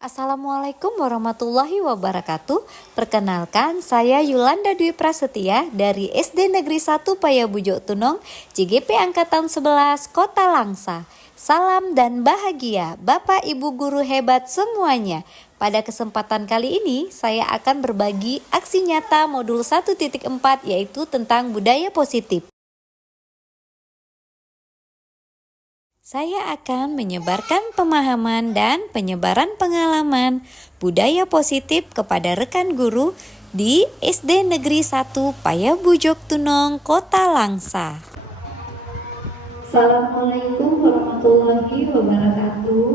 Assalamualaikum warahmatullahi wabarakatuh. Perkenalkan, saya Yulanda Dwi Prasetya dari SD Negeri 1 Payabujok Tunong, CGP Angkatan 11, Kota Langsa. Salam dan bahagia, Bapak Ibu guru hebat semuanya. Pada kesempatan kali ini, saya akan berbagi aksi nyata modul 1.4 yaitu tentang budaya positif. Saya akan menyebarkan pemahaman dan penyebaran pengalaman budaya positif kepada rekan guru di SD Negeri 1 Payabujok Tunong, Kota Langsa. Assalamualaikum warahmatullahi wabarakatuh.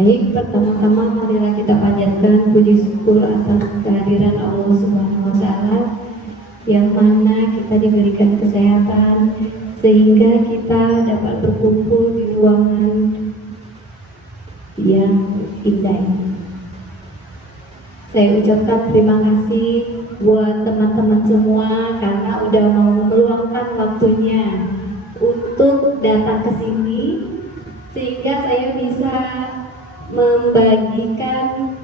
Baik, pertama-tama marilah kita panjatkan puji syukur atas kehadiran Allah Subhanahu wa Ta'ala, yang mana kita diberikan kesehatan sehingga kita dapat berkumpul di ruangan yang indah ini. Saya ucapkan terima kasih buat teman-teman semua karena udah mau meluangkan waktunya untuk datang ke sini sehingga saya bisa membagikan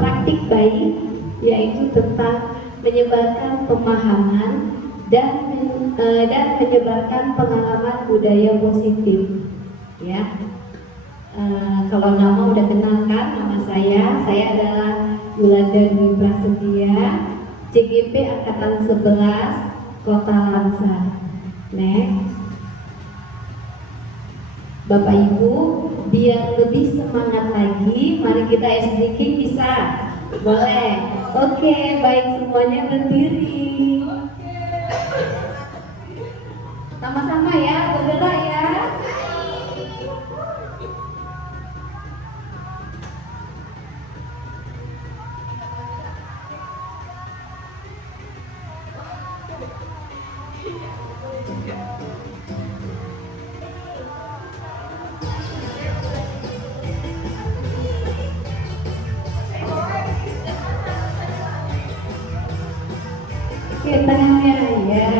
praktik baik, yaitu tentang menyebarkan pemahaman dan menyebarkan pengalaman budaya positif. Ya, kalau nama udah kenal kan, nama saya adalah Yulanda Dwi Prasetya, CGP Angkatan 11, Kota Langsa. Next. Bapak Ibu, biar lebih semangat lagi, mari kita SDK bisa? Boleh? Oke, baik, semuanya berdiri. Sama-sama ya, bergerak ya. Oke, tangannya ya.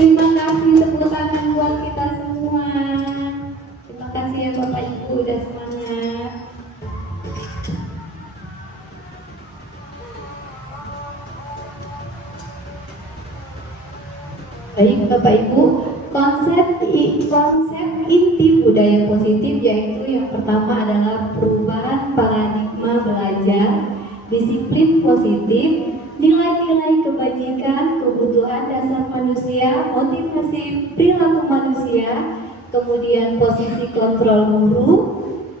Terima kasih, tepuk tangan buat kita semua. Terima kasih ya Bapak Ibu udah semangat. Baik Bapak Ibu, konsep inti budaya positif yaitu yang pertama adalah perubahan paradigma belajar, disiplin positif, nilai-nilai kebajikan, kebutuhan dasar manusia, motivasi perilaku manusia, kemudian posisi kontrol guru,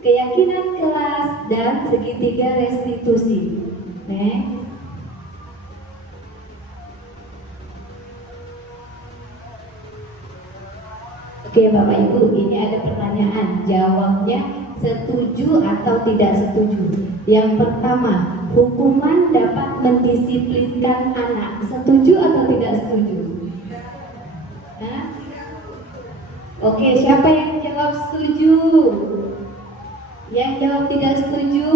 keyakinan kelas, dan segitiga restitusi. Next. Oke Bapak Ibu, ini ada pertanyaan, jawabnya setuju atau tidak setuju. Yang pertama, hukuman dapat mendisiplinkan anak, setuju atau tidak setuju? Hah? Oke, siapa yang jawab setuju? Yang jawab tidak setuju?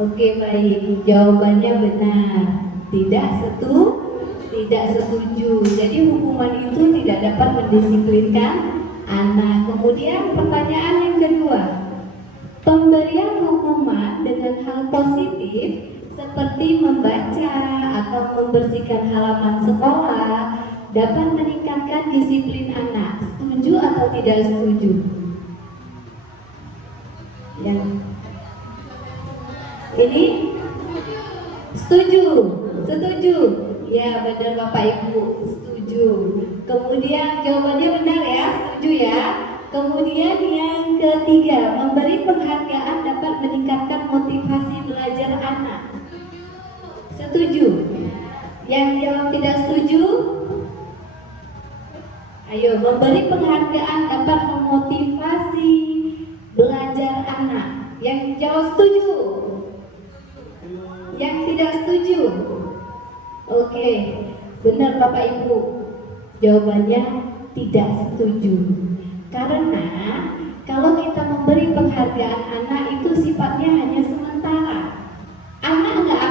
Oke baik, jawabannya benar, tidak setuju. Tidak setuju. Jadi hukuman itu tidak dapat mendisiplinkan anak. Kemudian pertanyaan yang kedua, pemberian hukuman dengan hal positif seperti membaca atau membersihkan halaman sekolah dapat meningkatkan disiplin anak. Setuju atau tidak setuju? Yang ini setuju, setuju. Ya benar Bapak Ibu, setuju. Kemudian jawabannya benar ya, setuju ya. Kemudian yang ketiga, memberi penghargaan dapat meningkatkan motivasi belajar anak. Setuju. Yang jawab tidak setuju? Ayo, memberi penghargaan dapat memotivasi belajar anak. Yang jawab setuju? Yang tidak setuju? Oke, benar Bapak Ibu. Jawabannya tidak setuju. Karena kalau kita memberi penghargaan anak itu sifatnya hanya sementara. Anak nggak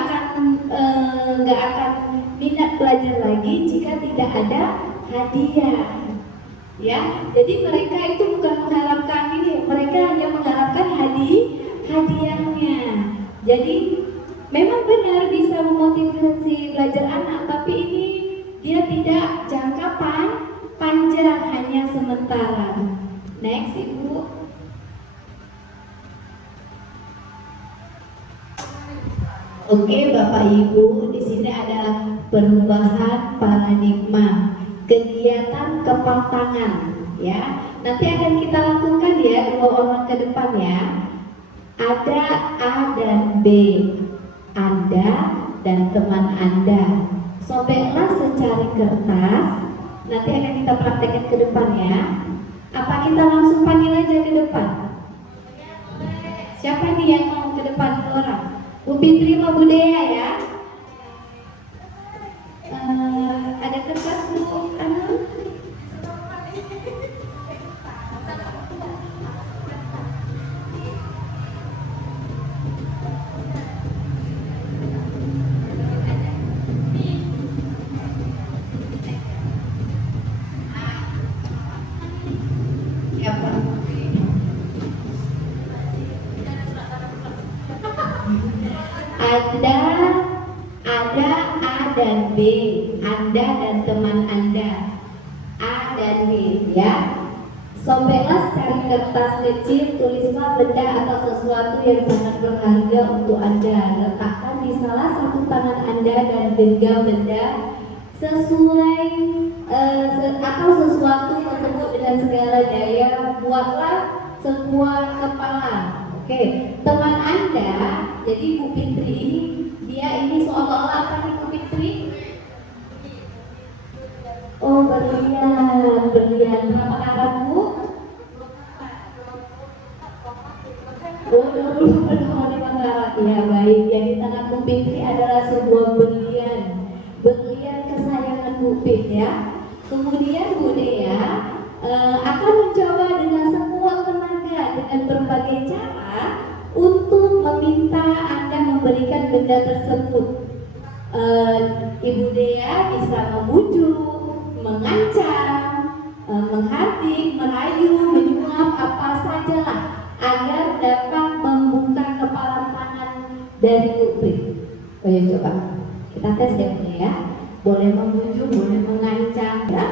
akan minat belajar lagi jika tidak ada hadiah. Ya, jadi mereka itu bukan mengharapkan ini, mereka hanya mengharapkan hadiahnya. Jadi memang benar bisa memotivasi belajar anak, tapi ini dia tidak jangka panjang, hanya sementara. Next, Ibu. Oke, Bapak Ibu, di sini ada perubahan paradigma, kegiatan kepal tangan, ya. Nanti akan kita lakukan ya 2 orang ke depan ya. Ada A dan B. Anda dan teman Anda sobeklah secari kertas. Nanti akan kita praktekkan ke depan ya. Apa kita langsung panggil aja ke depan? Siapa nih yang mau ke depan 2 orang? Bu Fitri sama Bu Dea ya. Ada kertas Bu Anu? Ada A dan B, Anda dan teman Anda. A dan B ya. Sobeklah secari kertas kecil, tulislah benda atau sesuatu yang sangat berharga untuk Anda. Letakkan di salah satu tangan Anda dan genggam benda sesuai atau sesuatu tersebut dengan segala daya. Buatlah sebuah kepala. Oke, teman Anda, jadi Bu Fitri ini, dia ini seolah-olah apa nih Bu Fitri? Oh, berlian. Berapa karat Bu? Oh, 25 karat. Ya baik, yang di tangan Bu Fitri adalah sebuah berlian kesayangan Bu Fit ya. Kemudian Bu Dea akan mencoba dengan sekuat tenaga dengan berbagai cara untuk meminta Anda memberikan benda tersebut. eh, Ibu Dea bisa membujuk, mengancam, menghardik, merayu, menyuap, apa sajalah agar dapat membuka kepala tangan dari mukmin. Oh ya, coba kita tes ya Bu Dea. Boleh membujuk, boleh mengancam, ya?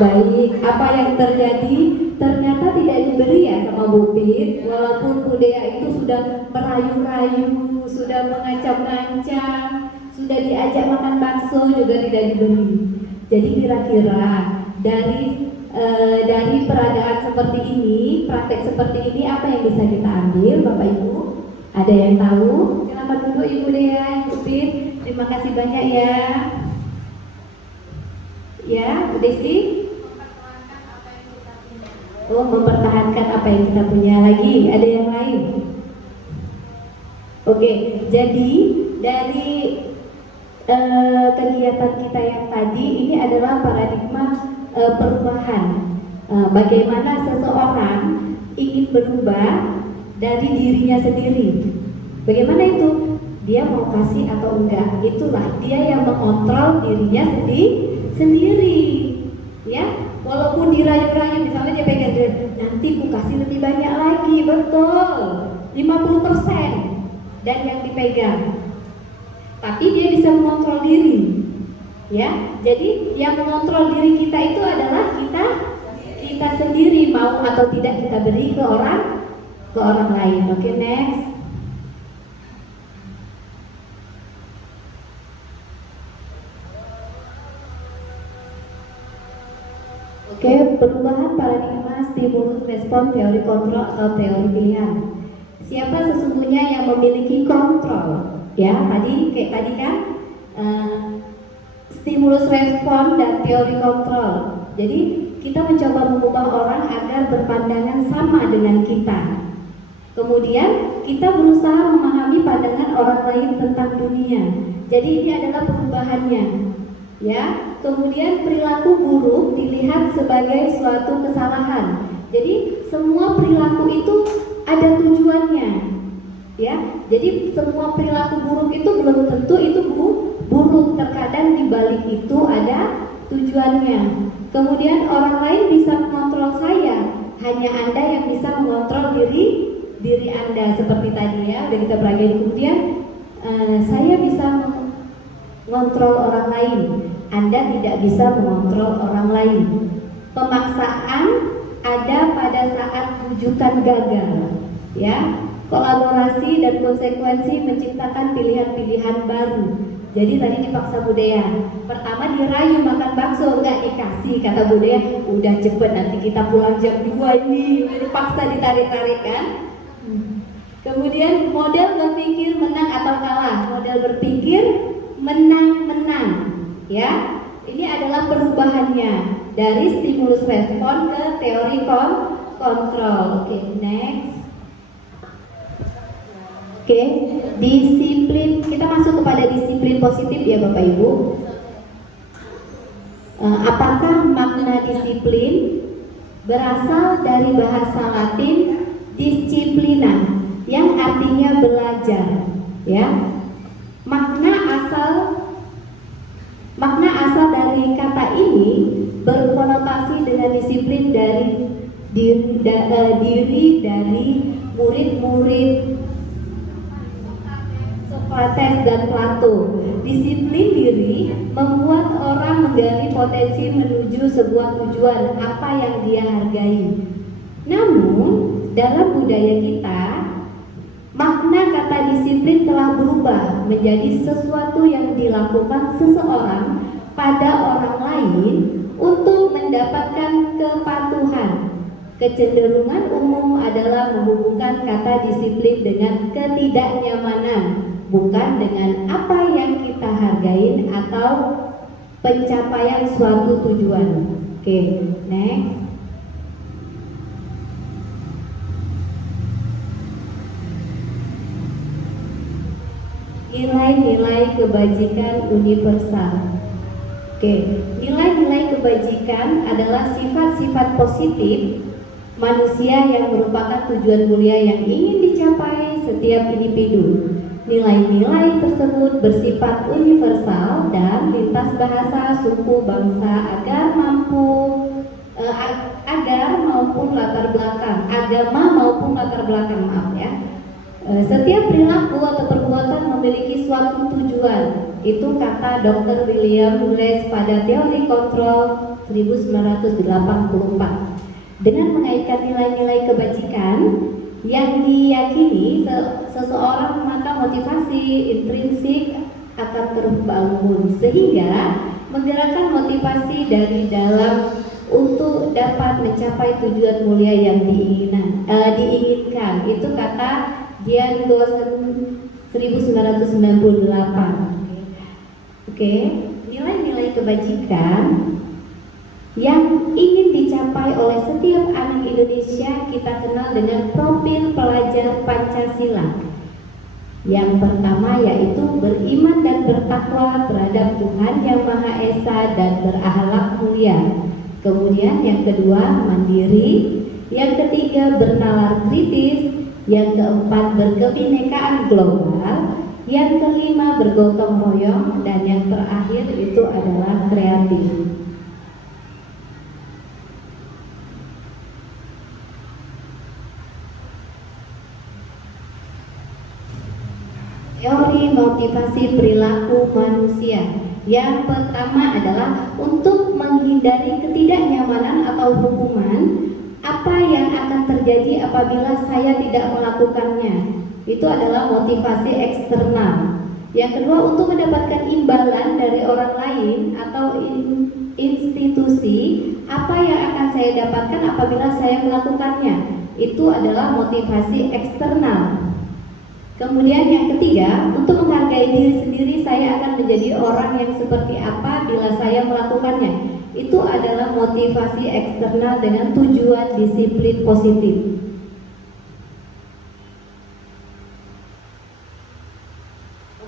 Baik, apa yang terjadi? Ternyata tidak diberi ya sama Bu Pit. Walaupun Bu Dea itu sudah merayu-rayu, sudah mengancam-ngancam, sudah diajak makan bakso juga tidak diberi. Jadi kira-kira dari peradaan seperti ini, praktek seperti ini, apa yang bisa kita ambil, Bapak Ibu? Ada yang tahu? Silakan duduk Ibu Dea, Ibu Pit. Terima kasih banyak ya. Ya, Bu Desi. Oh, mempertahankan apa yang kita punya. Lagi, ada yang lain? Oke, jadi dari kegiatan kita yang tadi ini adalah paradigma perubahan. Bagaimana seseorang ingin berubah dari dirinya sendiri. Bagaimana itu? Dia mau kasih atau enggak? Itulah dia yang mengontrol dirinya sendiri. Ya. Walaupun dirayu-rayu, misalnya dia pegang, nanti ku kasih lebih banyak lagi, betul 50% dan yang dipegang. Tapi dia bisa mengontrol diri. Ya, jadi yang mengontrol diri kita itu adalah kita sendiri, mau atau tidak kita beri ke orang lain. Oke, next. Oke, perubahan paradigma stimulus respon teori kontrol atau teori pilihan. Siapa sesungguhnya yang memiliki kontrol? Ya, kayak tadi kan stimulus respon dan teori kontrol. Jadi kita mencoba mengubah orang agar berpandangan sama dengan kita. Kemudian kita berusaha memahami pandangan orang lain tentang dunia. Jadi ini adalah perubahannya. Ya, kemudian perilaku buruk dilihat sebagai suatu kesalahan. Jadi semua perilaku itu ada tujuannya. Ya, jadi semua perilaku buruk itu belum tentu itu buruk. Terkadang di balik itu ada tujuannya. Kemudian orang lain bisa mengontrol saya, hanya Anda yang bisa mengontrol diri Anda seperti tadi ya, udah kita pelajari. Kemudian saya bisa mengontrol orang lain. Anda tidak bisa mengontrol orang lain. Pemaksaan ada pada saat rujukan gagal, ya. Kolaborasi dan konsekuensi menciptakan pilihan-pilihan baru. Jadi tadi dipaksa Bu Dea. Pertama dirayu makan bakso, nggak dikasih. Kata Bu Dea, udah cepet nanti kita pulang jam 2 ini. Dipaksa ditarik-tarik kan. Kemudian model berpikir menang atau kalah. Model berpikir menang-menang. Ya, ini adalah perubahannya dari stimulus respon ke teori kontrol. Oke, next. Oke, disiplin. Kita masuk kepada disiplin positif ya Bapak Ibu. Apakah makna disiplin? Berasal dari bahasa Latin disciplina yang artinya belajar. Ya, makna asal dari kata ini berkonotasi dengan disiplin dari diri dari murid-murid Socrates dan Plato. Disiplin diri membuat orang menggali potensi menuju sebuah tujuan apa yang dia hargai. Namun dalam budaya kita, makna kata disiplin telah berubah menjadi sesuatu yang dilakukan seseorang pada orang lain untuk mendapatkan kepatuhan. Kecenderungan umum adalah menghubungkan kata disiplin dengan ketidaknyamanan, bukan dengan apa yang kita hargain atau pencapaian suatu tujuan. Oke, next. Nilai-nilai kebajikan universal. Oke, nilai-nilai kebajikan adalah sifat-sifat positif manusia yang merupakan tujuan mulia yang ingin dicapai setiap individu. Nilai-nilai tersebut bersifat universal dan lintas bahasa, suku, bangsa, agama maupun latar belakang, maaf ya. Setiap perilaku atau perbuatan memiliki suatu tujuan. Itu kata Dr. William Wallace pada teori kontrol 1984. Dengan mengaitkan nilai-nilai kebajikan yang diyakini seseorang, maka motivasi intrinsik akan terbangun sehingga menggerakkan motivasi dari dalam untuk dapat mencapai tujuan mulia yang diinginkan. Itu kata Dian Gosen 1998. Oke, nilai-nilai kebajikan yang ingin dicapai oleh setiap anak Indonesia kita kenal dengan profil pelajar Pancasila. Yang pertama yaitu beriman dan bertakwa terhadap Tuhan Yang Maha Esa dan berakhlak mulia. Kemudian yang kedua mandiri, yang ketiga bernalar kritis, yang keempat berkebinekaan global, yang kelima bergotong royong, dan yang terakhir itu adalah kreatif. Teori motivasi perilaku manusia. Yang pertama adalah untuk menghindari ketidaknyamanan atau hukuman. Apa yang akan terjadi apabila saya tidak melakukannya? Itu adalah motivasi eksternal. Yang kedua, untuk mendapatkan imbalan dari orang lain atau institusi. Apa yang akan saya dapatkan apabila saya melakukannya? Itu adalah motivasi eksternal. Kemudian yang ketiga, untuk menghargai diri sendiri, saya akan menjadi orang yang seperti apa bila saya melakukannya. Itu adalah motivasi eksternal dengan tujuan disiplin positif.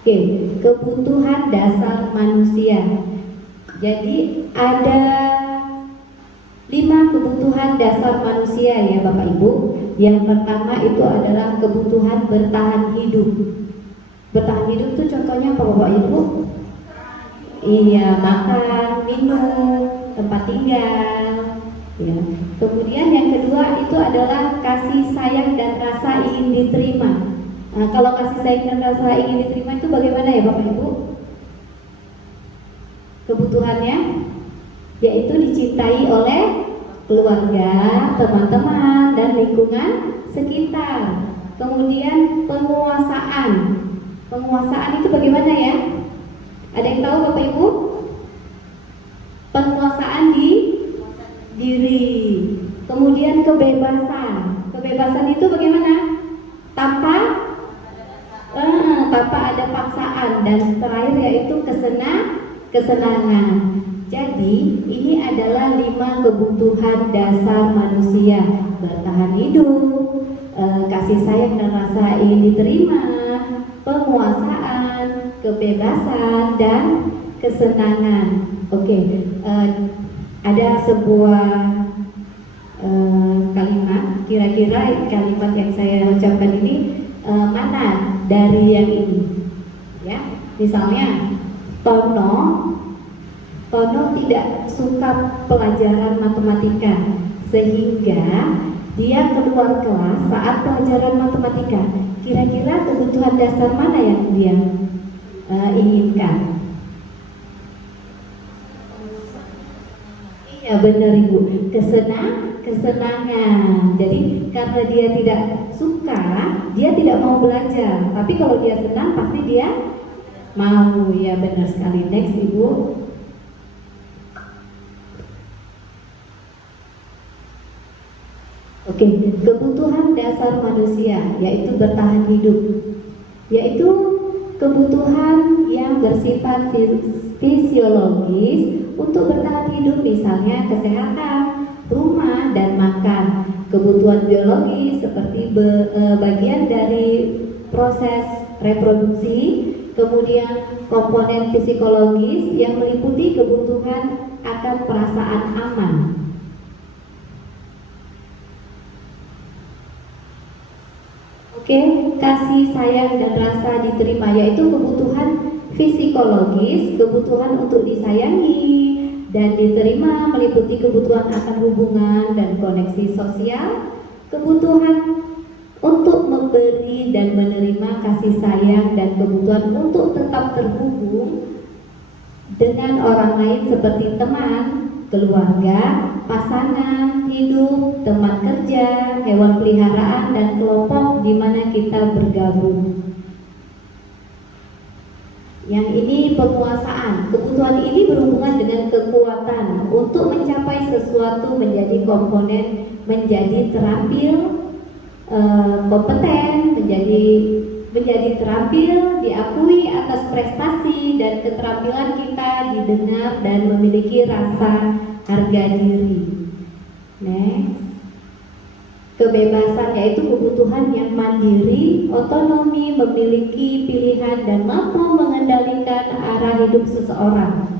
Oke, kebutuhan dasar manusia. Jadi ada 5 kebutuhan dasar manusia ya Bapak Ibu. Yang pertama itu adalah kebutuhan bertahan hidup. Bertahan hidup itu contohnya apa Bapak Ibu? Iya, makan, minum, tempat tinggal ya. Kemudian yang kedua itu adalah kasih sayang dan rasa ingin diterima. Nah, kalau kasih sayang dan rasa ingin diterima itu bagaimana ya Bapak Ibu? Kebutuhannya yaitu dicintai oleh keluarga, teman-teman, dan lingkungan sekitar. Kemudian penguasaan. Penguasaan itu bagaimana ya? Ada yang tahu Bapak Ibu? Penguasaan di diri. Kemudian kebebasan. Kebebasan itu bagaimana? Tanpa ada paksaan. Dan terakhir yaitu kesenangan. Jadi ini adalah 5 kebutuhan dasar manusia. Bertahan hidup, kasih sayang dan rasa ingin diterima, penguasaan, kebebasan, dan kesenangan. Oke, ada sebuah kalimat, kira-kira kalimat yang saya ucapkan ini mana dari yang ini? Ya, misalnya Tono tidak suka pelajaran matematika sehingga dia keluar kelas saat pelajaran matematika. Kira-kira kebutuhan dasar mana yang dia inginkan? Iya benar Ibu, kesenangan. Jadi karena dia tidak suka, dia tidak mau belajar. Tapi kalau dia senang, pasti dia mau. Ya benar sekali. Next Ibu. Oke, kebutuhan dasar manusia yaitu bertahan hidup, yaitu kebutuhan yang bersifat fisiologis untuk bertahan hidup, misalnya kesehatan, rumah, dan makan. Kebutuhan biologis seperti bagian dari proses reproduksi, kemudian komponen psikologis yang meliputi kebutuhan akan perasaan aman. Oke, kasih sayang dan rasa diterima yaitu kebutuhan psikologis, kebutuhan untuk disayangi dan diterima meliputi kebutuhan akan hubungan dan koneksi sosial, kebutuhan untuk memberi dan menerima kasih sayang, dan kebutuhan untuk tetap terhubung dengan orang lain seperti teman, keluarga, pasangan hidup, teman kerja, hewan peliharaan, dan kelompok di mana kita bergabung. Yang ini penguasaan. Kebutuhan ini berhubungan dengan kekuatan untuk mencapai sesuatu, menjadi komponen, menjadi terampil, kompeten, menjadi terampil, diakui atas prestasi dan keterampilan kita, didengar dan memiliki rasa harga diri. Next. Kebebasan yaitu kebutuhan yang mandiri, otonomi, memiliki pilihan dan mampu mengendalikan arah hidup seseorang.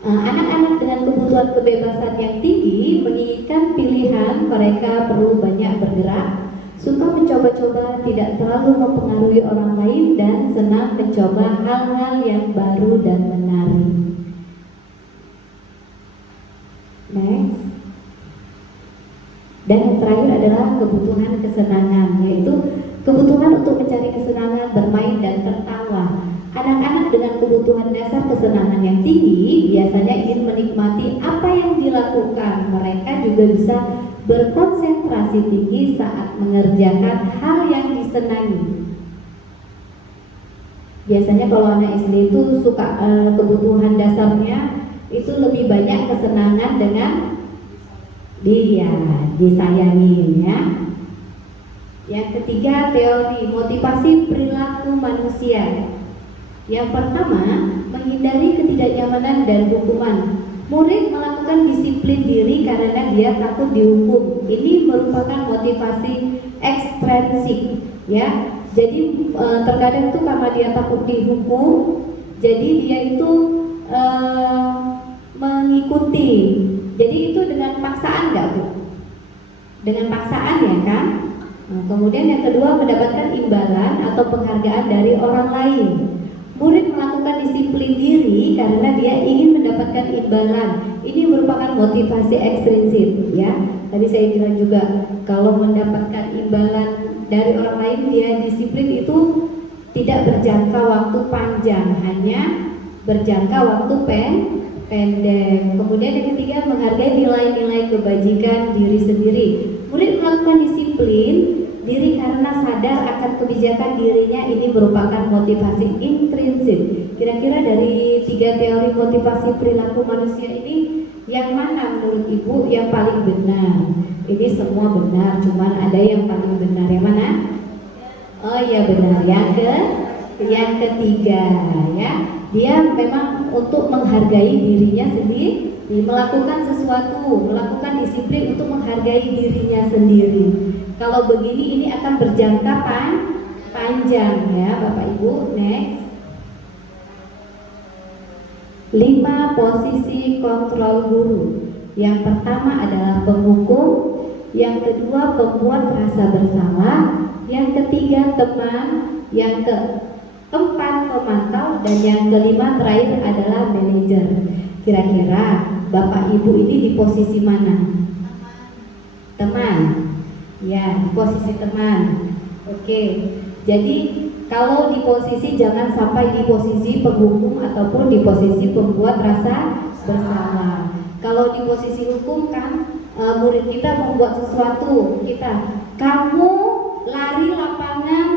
Anak-anak dengan kebutuhan kebebasan yang tinggi menginginkan pilihan, mereka perlu banyak bergerak, suka mencoba-coba, tidak terlalu mempengaruhi orang lain, dan senang mencoba hal-hal yang baru dan menarik. Next. Dan yang terakhir adalah kebutuhan kesenangan, yaitu kebutuhan untuk mencari kesenangan, bermain, dan tertawa. Anak-anak dengan kebutuhan dasar kesenangan yang tinggi biasanya ingin menikmati apa yang dilakukan. Mereka juga bisa berkonsentrasi tinggi saat mengerjakan hal yang disenangi. Biasanya kalau anak SD itu suka kebutuhan dasarnya itu lebih banyak kesenangan dengan disayangin ya. Yang ketiga, teori motivasi perilaku manusia. Yang pertama, menghindari ketidaknyamanan dan hukuman. Murid melakukan disiplin diri karena dia takut dihukum. Ini merupakan motivasi ekstrinsik ya. Jadi terkadang tuh karena dia takut dihukum, jadi dia itu mengikuti. Jadi itu dengan paksaan nggak Bu? Dengan paksaan ya kan? Nah, kemudian yang kedua, mendapatkan imbalan atau penghargaan dari orang lain. Murid melakukan disiplin diri karena dia ingin mendapatkan imbalan. Ini merupakan motivasi ekstrinsik ya. Tadi saya bilang juga kalau mendapatkan imbalan dari orang lain, dia disiplin itu tidak berjangka waktu panjang, hanya berjangka waktu pendek. Kemudian yang ketiga, menghargai nilai-nilai kebajikan diri sendiri. Murid melakukan disiplin diri karena sadar akan kebijakan dirinya. Ini merupakan motivasi intrinsik. Kira-kira dari 3 teori motivasi perilaku manusia ini, yang mana menurut Ibu yang paling benar? Ini semua benar, cuman ada yang paling benar. Yang mana? Oh iya benar, yang ketiga ya. Dia memang untuk menghargai dirinya sendiri, melakukan sesuatu, melakukan disiplin untuk menghargai dirinya sendiri. Kalau begini ini akan berjangka panjang ya Bapak Ibu. Next. 5 posisi kontrol guru. Yang pertama adalah penghukum, yang kedua pembuat rasa bersalah, yang ketiga teman, yang keempat pemantau, dan yang kelima terakhir adalah manajer. Kira-kira Bapak Ibu ini di posisi mana? Teman. Ya, di posisi teman. Oke. Jadi kalau di posisi, jangan sampai di posisi penghukum ataupun di posisi pembuat rasa bersalah. Kalau di posisi hukum kan murid kita membuat sesuatu, kamu lari lapangan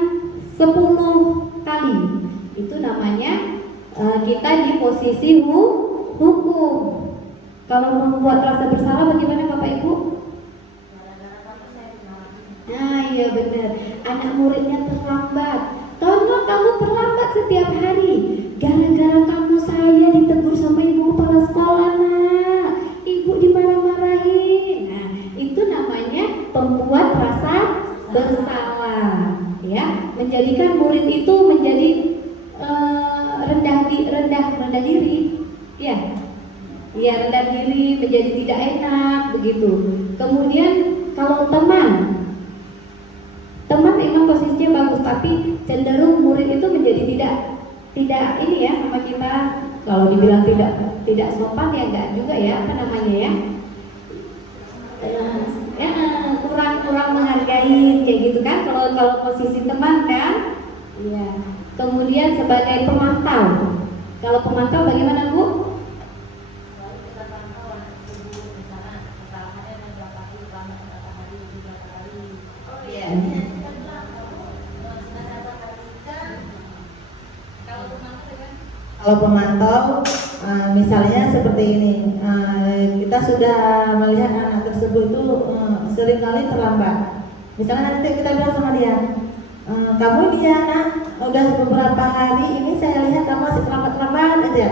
10 kali, itu namanya kita di posisi hukum. Kalau membuat rasa bersalah bagaimana Bapak Ibu? Nah iya benar, anak muridnya terlambat. Tono, kamu terlambat setiap hari. Gara-gara kamu saya ditegur sama ibu kepala sekolah, nak. Ibu dimarah-marahin. Nah, itu namanya pembuat rasa bersalah, ya. Menjadikan murid itu menjadi rendah diri, ya. Ya, rendah diri, menjadi tidak enak begitu. Kemudian kalau teman memang posisinya bagus, tapi cenderung murid itu menjadi tidak ini ya sama kita. Kalau dibilang tidak sopan ya enggak juga ya, apa namanya ya, kurang menghargai kayak gitu kan. Kalau posisi teman kan, iya. Kemudian sebagai pemantau, kalau pemantau bagaimana Bu? Kalau pemantau, misalnya seperti ini, kita sudah melihat anak tersebut itu seringkali terlambat. Misalnya nanti kita bilang sama dia, kamu ini ya anak, udah beberapa hari ini saya lihat kamu masih terlambat aja.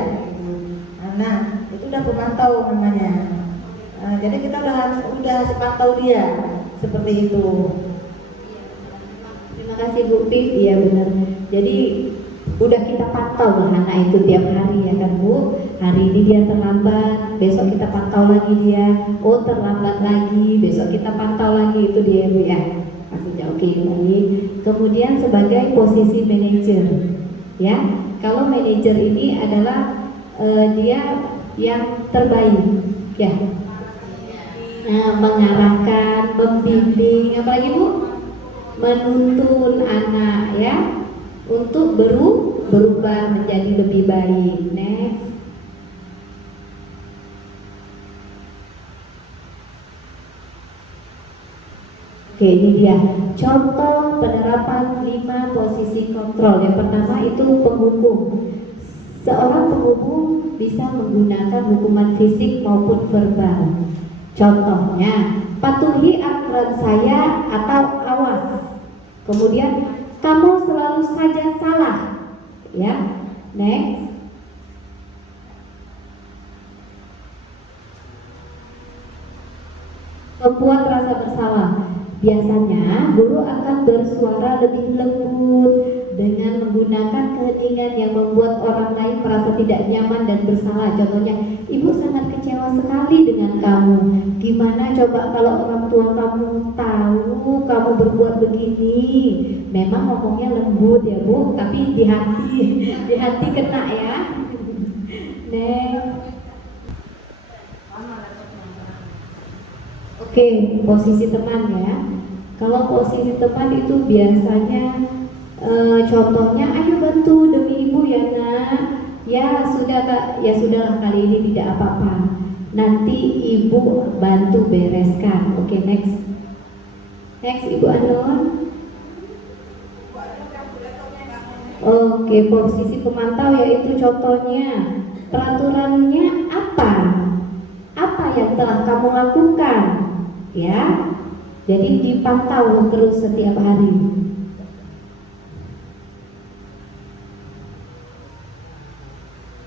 Nah, itu udah pemantau namanya. Jadi kita udah sepantau dia seperti itu. Terima kasih Bu Pip, iya benar. Jadi udah kita pantau anak itu tiap hari ya kan Bu. Hari ini dia terlambat, besok kita pantau lagi dia. Oh terlambat lagi, besok kita pantau lagi, itu dia Bu ya. Masih jauh lagi. Kemudian sebagai posisi manajer, ya. Kalau manajer ini adalah dia yang terbaik, ya. Nah, mengarahkan, membimbing, apalagi Bu? Menuntun anak ya untuk berubah menjadi lebih baik. Next. Oke, ini dia contoh penerapan 5 posisi kontrol. Yang pertama itu penghukum. Seorang penghukum bisa menggunakan hukuman fisik maupun verbal. Contohnya, patuhi aturan saya atau awas. Kemudian, kamu selalu saja salah. Ya, next. Membuat rasa bersalah. Biasanya guru akan bersuara lebih lembut dengan menggunakan keheningan yang membuat orang lain merasa tidak nyaman dan bersalah. Contohnya, ibu sangat kecewa sekali dengan kamu. Gimana coba kalau orang tua kamu tahu kamu berbuat begini? Memang ngomongnya lembut ya Bu, tapi di hati kena ya. Next. Oke, posisi teman ya. Kalau posisi teman itu biasanya contohnya, ayo bantu demi ibu ya nak. Ya sudah Kak, ya sudahlah kali ini tidak apa-apa. Nanti ibu bantu bereskan. Oke, next. Next Ibu Anon. Oke, posisi pemantau yaitu contohnya peraturannya apa? Apa yang telah kamu lakukan? Ya, jadi dipantau terus setiap hari.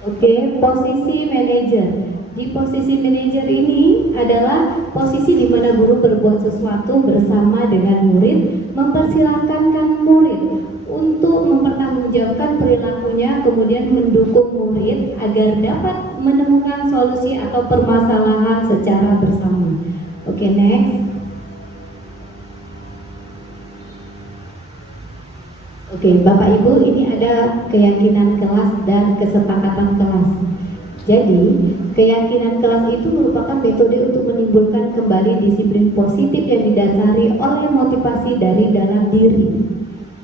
Oke, posisi manajer. Di posisi manajer ini adalah posisi di mana guru berbuat sesuatu bersama dengan murid, mempersilahkan murid untuk mempertanggungjawabkan perilakunya, kemudian mendukung murid agar dapat menemukan solusi atau permasalahan secara bersama. Oke, next. Oke, Bapak Ibu, ini ada keyakinan kelas dan kesepakatan kelas. Jadi, keyakinan kelas itu merupakan metode untuk menimbulkan kembali disiplin positif yang didasari oleh motivasi dari dalam diri.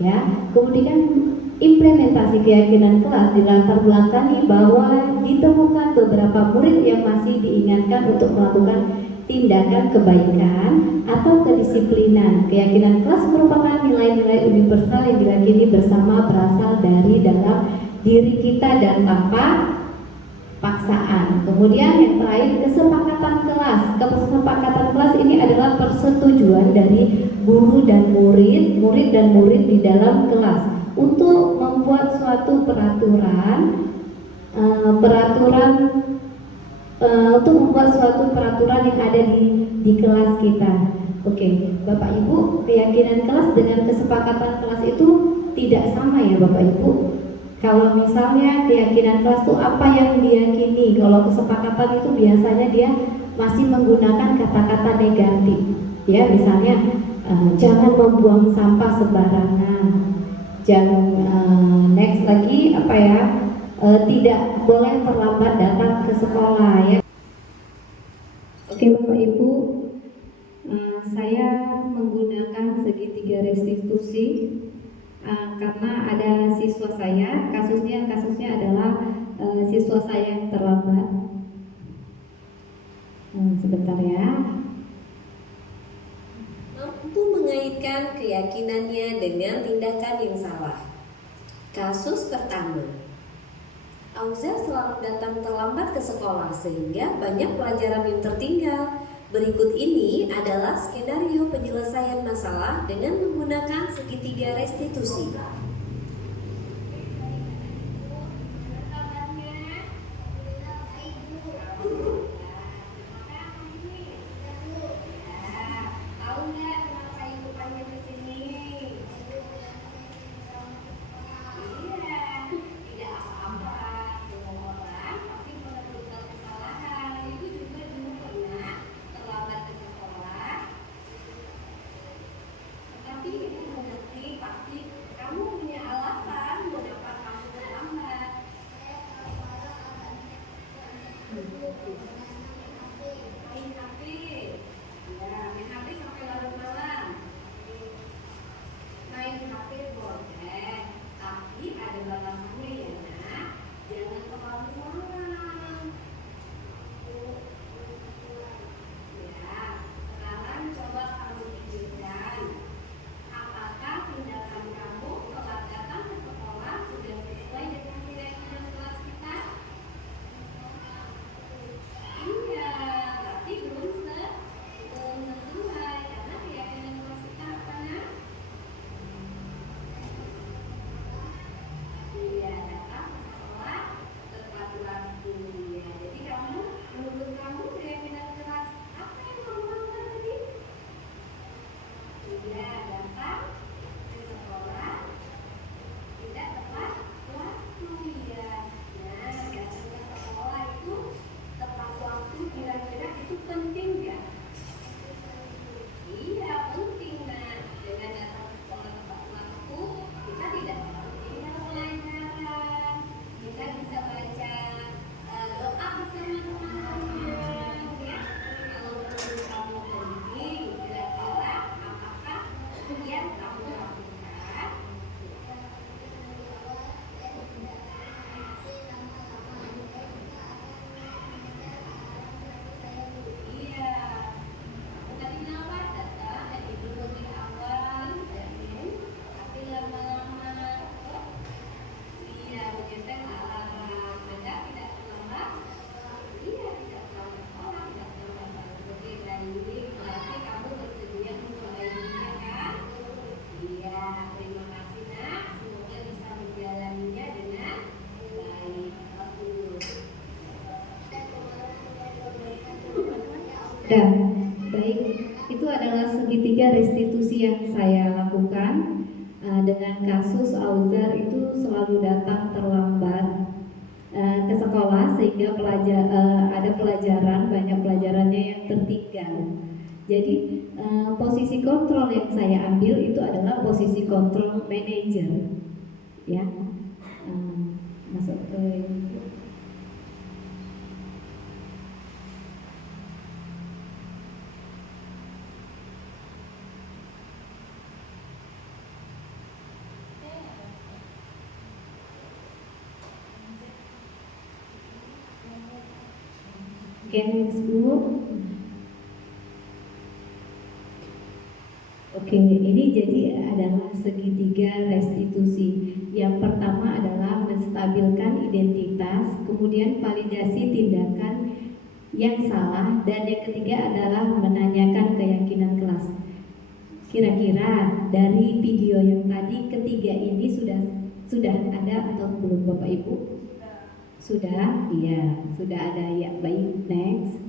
Ya, kemudian implementasi keyakinan kelas dilatar belakangi bahwa ditemukan beberapa murid yang masih diingatkan untuk melakukan tindakan kebaikan atau kedisiplinan. Keyakinan kelas merupakan nilai-nilai universal yang diyakini bersama berasal dari dalam diri kita dan tanpa paksaan. Kemudian yang terakhir, kesepakatan kelas. Kesepakatan kelas ini adalah persetujuan dari guru dan murid, dan murid di dalam kelas untuk membuat suatu untuk membuat suatu peraturan yang ada di kelas kita. Oke, Bapak Ibu, keyakinan kelas dengan kesepakatan kelas itu tidak sama ya Bapak Ibu. Kalau misalnya keyakinan kelas itu apa yang diyakini, kalau kesepakatan itu biasanya dia masih menggunakan kata-kata negatif. Ya, misalnya jangan membuang sampah sembarangan. Next lagi apa ya? Tidak boleh terlambat datang ke sekolah ya. Oke Bapak Ibu, saya menggunakan segitiga restitusi karena ada siswa saya, kasusnya adalah siswa saya yang terlambat. Sebentar ya. Mampu mengaitkan keyakinannya dengan tindakan yang salah. Kasus pertama, Auzer selalu datang terlambat ke sekolah sehingga banyak pelajaran yang tertinggal. Berikut ini adalah skenario penyelesaian masalah dengan menggunakan segitiga restitusi. Dan baik, itu adalah segitiga restitusi yang saya lakukan dengan kasus Auzer itu selalu datang terlambat ke sekolah sehingga ada pelajaran, banyak pelajarannya yang tertinggal. Jadi posisi kontrol yang saya ambil itu adalah posisi kontrol manager, ya. Masuk ke next Bu. adalah segitiga restitusi. Yang pertama adalah menstabilkan identitas, kemudian validasi tindakan yang salah, dan yang ketiga adalah menanyakan keyakinan kelas. Kira-kira dari video yang tadi ketiga ini sudah ada atau belum Bapak Ibu? Sudah? Iya, sudah ada ya. Baik, next.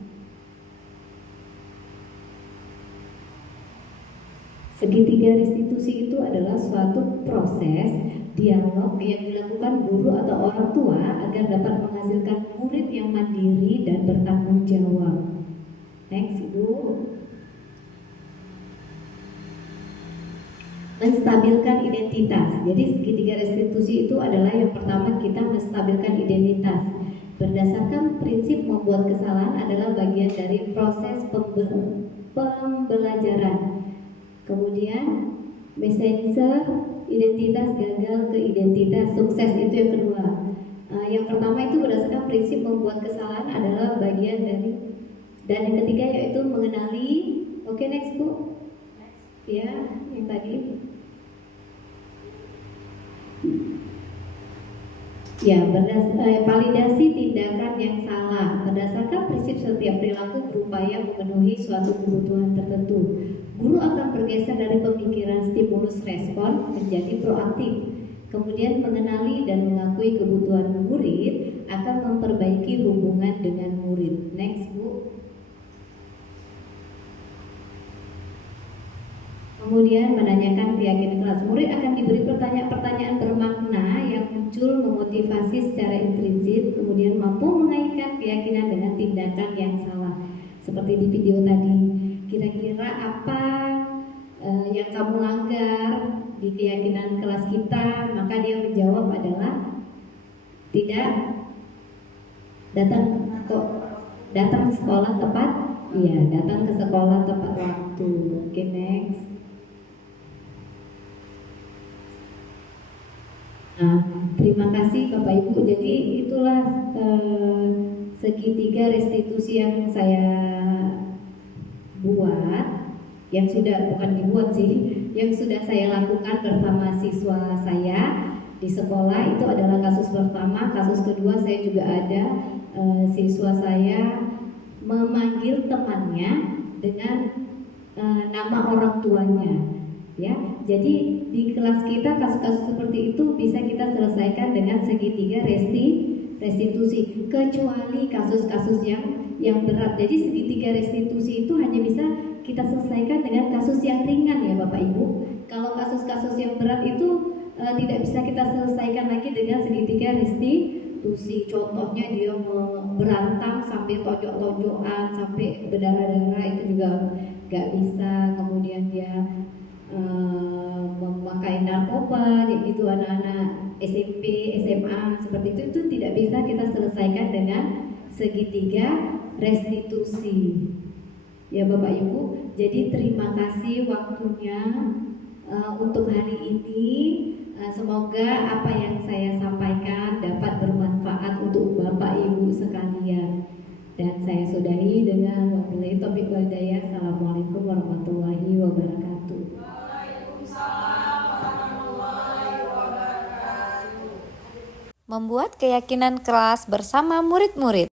Segitiga restitusi itu adalah suatu proses dialog yang dilakukan guru atau orang tua agar dapat menghasilkan murid yang mandiri dan bertanggung jawab. Next, Ibu. Menstabilkan identitas. Jadi segitiga restitusi itu adalah yang pertama, kita menstabilkan identitas. Berdasarkan prinsip membuat kesalahan adalah bagian dari proses pembelajaran. Kemudian messenger identitas gagal ke identitas sukses, itu yang kedua. Yang pertama itu berdasarkan prinsip membuat kesalahan adalah bagian dari, dan yang ketiga yaitu mengenali. Oke, next Bu. Ya, yang tadi. Ya, validasi tindakan yang salah. Berdasarkan prinsip setiap perilaku berupaya memenuhi suatu kebutuhan tertentu. Guru akan bergeser dari pemikiran stimulus respon menjadi proaktif. Kemudian mengenali dan mengakui kebutuhan murid akan memperbaiki hubungan dengan murid. Next, Bu. Kemudian menanyakan keyakinan kelas. Murid akan diberi pertanyaan-pertanyaan bermakna yang muncul memotivasi secara intrinsik, kemudian mampu mengaitkan keyakinan dengan tindakan yang salah. Seperti di video tadi, kira-kira apa yang kamu langgar di keyakinan kelas kita? Maka dia menjawab adalah tidak datang ke sekolah tepat. Iya, datang ke sekolah tepat waktu. Oke, next. Nah, terima kasih Bapak Ibu. Jadi itulah segitiga restitusi yang saya buat, yang sudah bukan dibuat sih, yang sudah saya lakukan bersama siswa saya di sekolah. Itu adalah kasus pertama. Kasus kedua saya juga ada siswa saya memanggil temannya dengan nama orang tuanya. Ya, jadi di kelas kita kasus-kasus seperti itu bisa kita selesaikan dengan segitiga restitusi, kecuali kasus-kasus yang berat. Jadi segitiga restitusi itu hanya bisa kita selesaikan dengan kasus yang ringan ya Bapak Ibu. Kalau kasus-kasus yang berat itu tidak bisa kita selesaikan lagi dengan segitiga restitusi. Contohnya dia berantang sampai tojok-tojokan, sampai berdarah-darah, itu juga nggak bisa. Kemudian dia memakai narkoba, kayak gitu, anak-anak SMP, SMA seperti itu tidak bisa kita selesaikan dengan segitiga restitusi. Ya Bapak Ibu, jadi terima kasih waktunya untuk hari ini. Semoga apa yang saya sampaikan dapat bermanfaat untuk Bapak Ibu sekalian. Dan saya sudahi dengan wabillahi taufiq wal hidayah. Assalamualaikum warahmatullahi wabarakatuh. Membuat keyakinan kelas bersama murid-murid.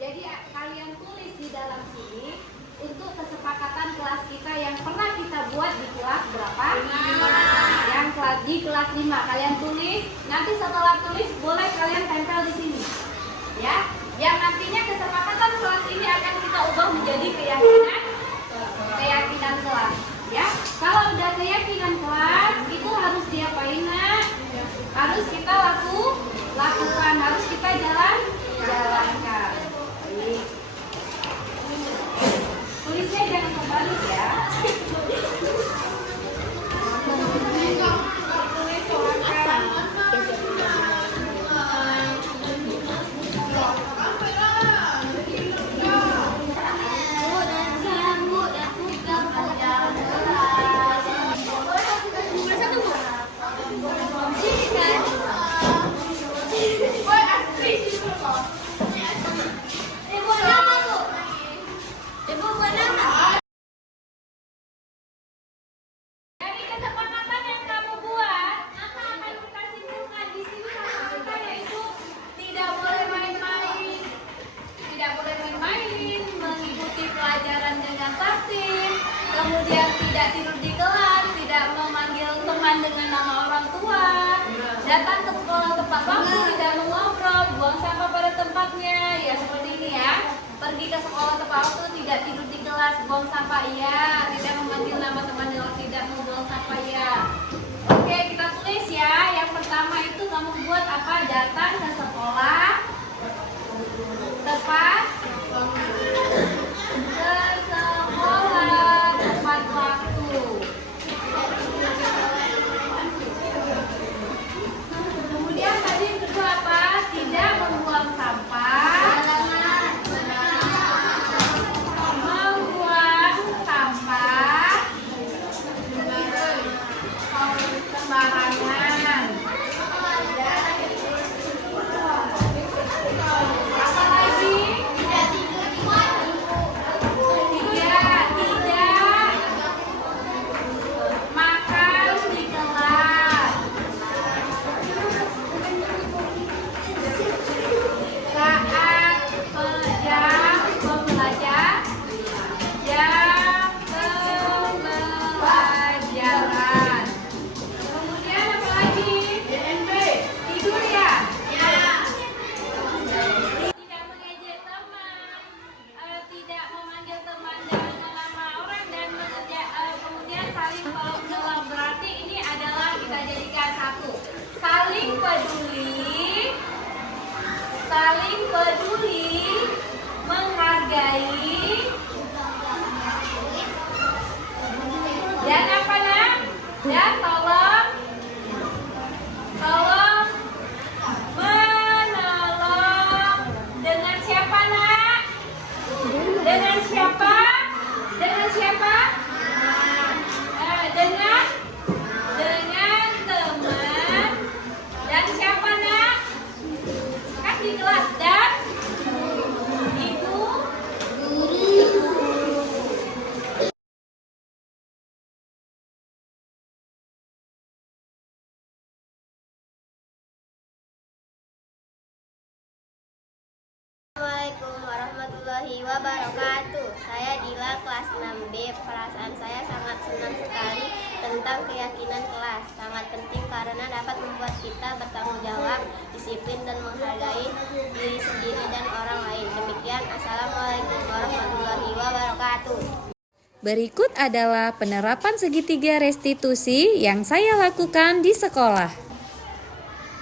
Jadi kalian tulis di dalam sini untuk kesepakatan kelas kita yang pernah kita buat di kelas berapa? 5. Yang di kelas 5 kalian tulis. Nanti setelah tulis boleh kalian tempel di sini. Ya, yang nantinya kesepakatan kelas ini akan kita ubah menjadi keyakinan kelas. Ya, kalau udah keyakinan kelas itu harus diapain nak? Harus kita lakukan, harus kita jalankan. Baik. Tulisnya jangan terbalik ya. Tulis soalkan. teman dengan nama orang tua, datang ke sekolah tepat waktu, tidak mengobrol, buang sampah pada tempatnya, ya seperti ini ya. Pergi ke sekolah tepat waktu, tidak tidur di kelas, buang sampah iya, tidak memanggil nama teman yang tidak membuang sampah iya. Oke, kita tulis ya. Yang pertama itu kamu buat apa? Datang ke sekolah tepat waktu. Kemudian tadi yang kedua apa? Tidak membuang sampah. Membuang sampah sembarangan. Apa lagi? Tidak makan di kelas. Saat jam pembelajaran. Kemudian apa lagi? Tidur ya? Tidak mengejek teman, tidak memanggil teman dengan nama orang dan kemudian saling tolong jawab. Berarti ini adalah kita jadikan satu. Saling peduli, menghargai, dan apa nak? Dan tolong menolong. Dengan siapa nak? Dengan siapa? Dengan siapa? Dengan teman. Dan siapa nak? Kan di kelas dan ibu guru. Assalamualaikum warahmatullahi wabarakatuh. Saya Dila kelas 6B. Perasaan saya sangat senang sekali tentang keyakinan kelas. Sangat penting karena dapat membuat kita bertanggung jawab, disiplin dan menghargai diri sendiri dan orang lain. Demikian, Assalamualaikum warahmatullahi wabarakatuh. Berikut adalah penerapan segitiga restitusi yang saya lakukan di sekolah.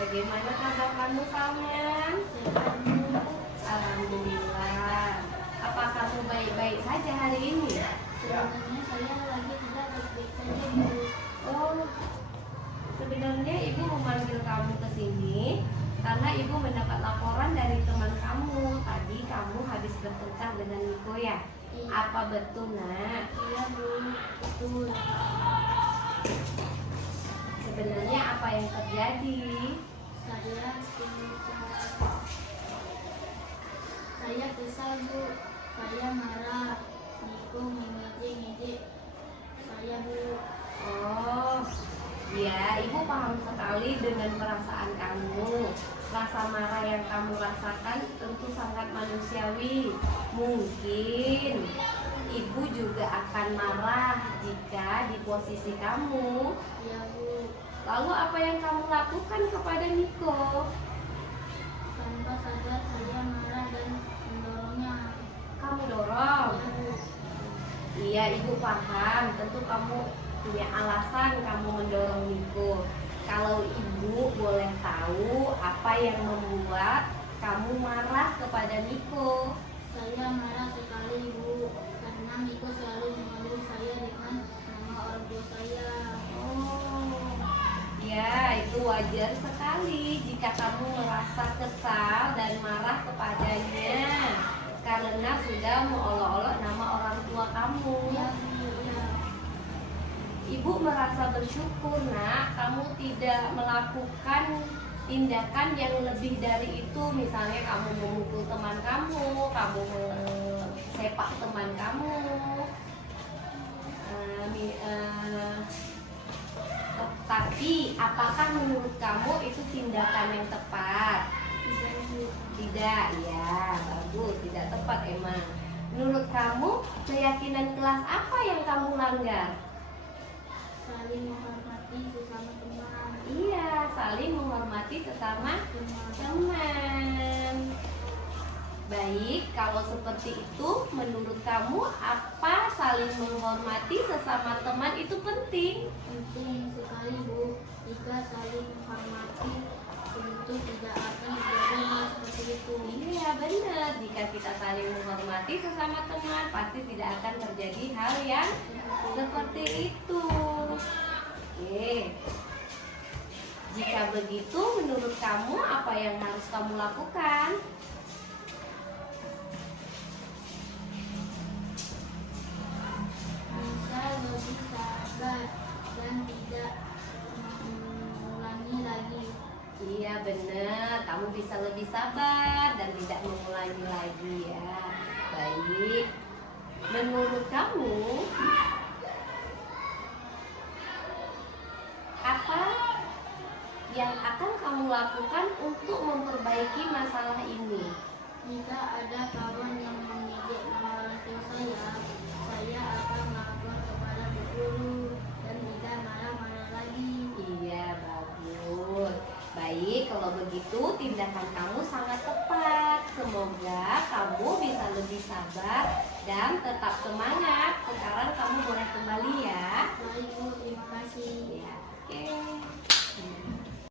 Bagaimana kabar kamu Salman? Alhamdulillah. Apa kamu baik-baik saja hari ini? Sebenarnya saya lagi tidak baik-baik saja, Bu. Oh, sebenarnya ibu memanggil kamu ke sini karena ibu mendapat laporan dari teman kamu. Tadi kamu habis bertengkar dengan Niko ya? Iya. Apa betul nak? Iya, Bu. Betul. Sebenarnya apa yang terjadi? Saya kesal, Bu. Saya marah. Niko ngejek saya, Bu. Oh, ya, ibu paham sekali dengan perasaan kamu. Rasa marah yang kamu rasakan tentu sangat manusiawi. Mungkin ibu juga akan marah jika di posisi kamu. Iya, Bu. Lalu apa yang kamu lakukan kepada Niko? Tanpa sadar saya marah dan mendorongnya. Kamu dorong. Iya, Bu. Iya, ibu paham. Tentu kamu punya alasan kamu mendorong Niko. Kalau ibu boleh tahu apa yang membuat kamu marah kepada Niko? Saya marah sekali, Bu, karena Niko selalu memanggil saya dengan nama orang tua saya. Oh, ya itu wajar sekali jika kamu merasa kesal dan marah kepadanya karena sudah mengolok-olok nama orang tua kamu. Iya, Bu. Iya. Ibu merasa bersyukur nak, kamu tidak melakukan tindakan yang lebih dari itu. Misalnya kamu memukul teman kamu sepak teman kamu. Tapi apakah menurut kamu itu tindakan yang tepat? Tidak, Bu. Tidak, ya bagus, tidak tepat emang. Menurut kamu keyakinan kelas apa yang kamu langgar? Saling menghormati sesama sesama teman. Baik, kalau seperti itu menurut kamu apa saling menghormati sesama teman itu penting? Penting sekali Bu, jika saling menghormati tentu tidak akan terjadi hal seperti itu. Iya benar, jika kita saling menghormati sesama teman pasti tidak akan terjadi hal yang seperti itu. Oke. Jika begitu menurut kamu apa yang harus kamu lakukan? Bisa lebih sabar dan tidak mengulangi lagi. Iya benar, kamu bisa lebih sabar dan tidak mengulangi lagi ya. Baik, menurut kamu apa yang akan kamu lakukan untuk memperbaiki masalah ini? Jika ada kawan yang mengejek nama orang tua saya akan melapor kepada Bu Guru dan tidak marah-marah lagi. Iya, bagus. Baik, kalau begitu tindakan kamu sangat tepat. Semoga kamu bisa lebih sabar dan tetap semangat. Sekarang kamu boleh kembali ya. Baik Bu, terima kasih. Ya, oke.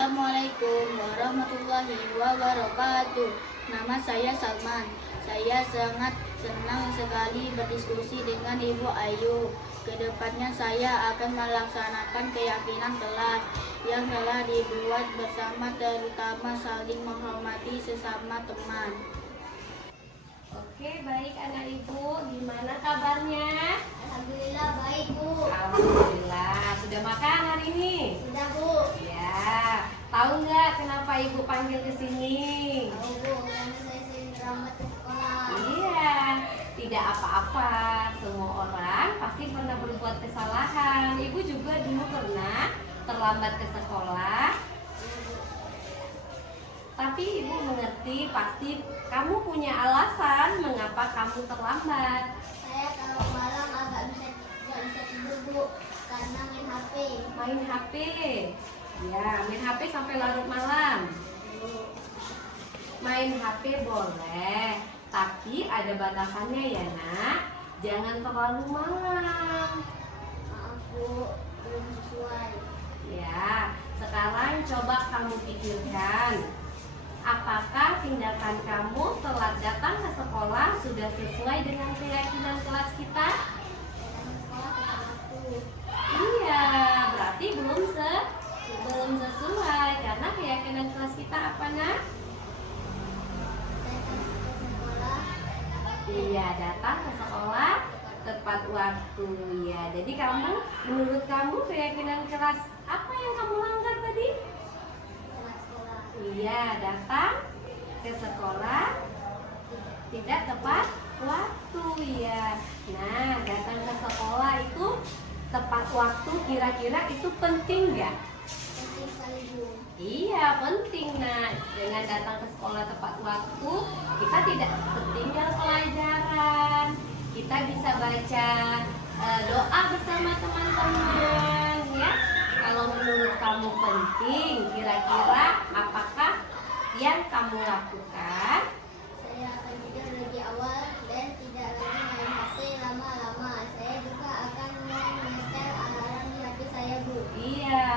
Assalamualaikum warahmatullahi wabarakatuh. Nama saya Salman. Saya sangat senang sekali berdiskusi dengan Ibu Ayu. Kedepannya saya akan melaksanakan keyakinan kelas yang telah dibuat bersama, terutama saling menghormati sesama teman. Oke, baik anak ibu. Gimana kabarnya? Alhamdulillah baik Bu. Alhamdulillah. Sudah makan hari ini? Sudah Bu. Ya. Tahu nggak kenapa ibu panggil ke sini? Tahu Bu, karena saya sering terlambat ke sekolah. Iya, tidak apa-apa. Semua orang pasti pernah berbuat kesalahan. Ibu juga dulu pernah terlambat ke sekolah. Tapi ibu mengerti, pasti kamu punya alasan mengapa kamu terlambat. Saya kalau malam nggak bisa tidur Bu, karena main HP. Main HP. Ya, main HP sampai larut malam. Main HP boleh, tapi ada batasannya ya nak. Jangan terlalu malam. Maaf Bu, belum sesuai. Ya, sekarang coba kamu pikirkan, apakah tindakan kamu telat datang ke sekolah sudah sesuai dengan keyakinan kelas kita? Saya sekolah tepat waktu. Iya, berarti belum sesuai karena keyakinan kelas kita apa nak? Saya ke sekolah. Iya, datang ke sekolah tepat waktu ya. Jadi menurut kamu keyakinan kelas apa yang kamu langgar tadi? Telat sekolah. Iya, datang ke sekolah tidak tepat waktu ya. Nah, datang ke sekolah itu tepat waktu, kira-kira itu penting nggak? Penting sekali Bu. Iya, penting. Nah, dengan datang ke sekolah tepat waktu, kita tidak tertinggal pelajaran. Kita bisa baca doa bersama teman-teman ya. Kalau menurut kamu penting, kira-kira apakah yang kamu lakukan? Saya akan tidur lebih awal dan tidak lagi main HP lama-lama. Saya juga akan menyetel alarm di HP saya Bu. Iya.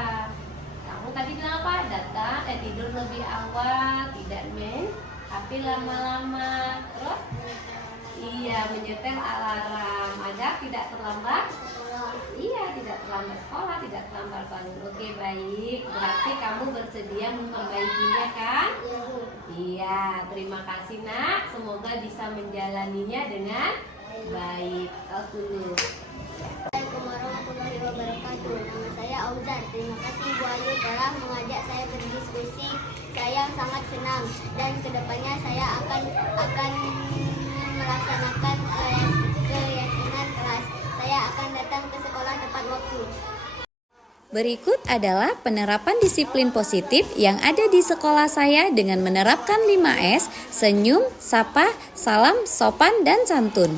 Kamu tadi bilang apa? Tidur lebih awal, tidak main HP lama-lama. Terus? Iya, menyetel alarm agar tidak terlambat. Iya, tidak terlambat sekolah, tidak terlambat bangun. Oke, baik. Berarti kamu bersedia memperbaikinya kan? Iya Bu. Iya, terima kasih nak. Semoga bisa menjalaninya dengan baik. Dulu. Assalamualaikum warahmatullahi wabarakatuh. Nama saya Auzan. Terima kasih Bu Ayu telah mengajak saya berdiskusi. Saya sangat senang dan kedepannya saya akan melaksanakan keyakinan kelas. Saya akan datang ke sekolah tepat waktu. Berikut adalah penerapan disiplin positif yang ada di sekolah saya dengan menerapkan 5S, senyum, sapa, salam, sopan, dan santun.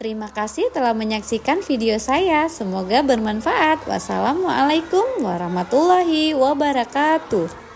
Terima kasih telah menyaksikan video saya. Semoga bermanfaat. Wassalamualaikum warahmatullahi wabarakatuh.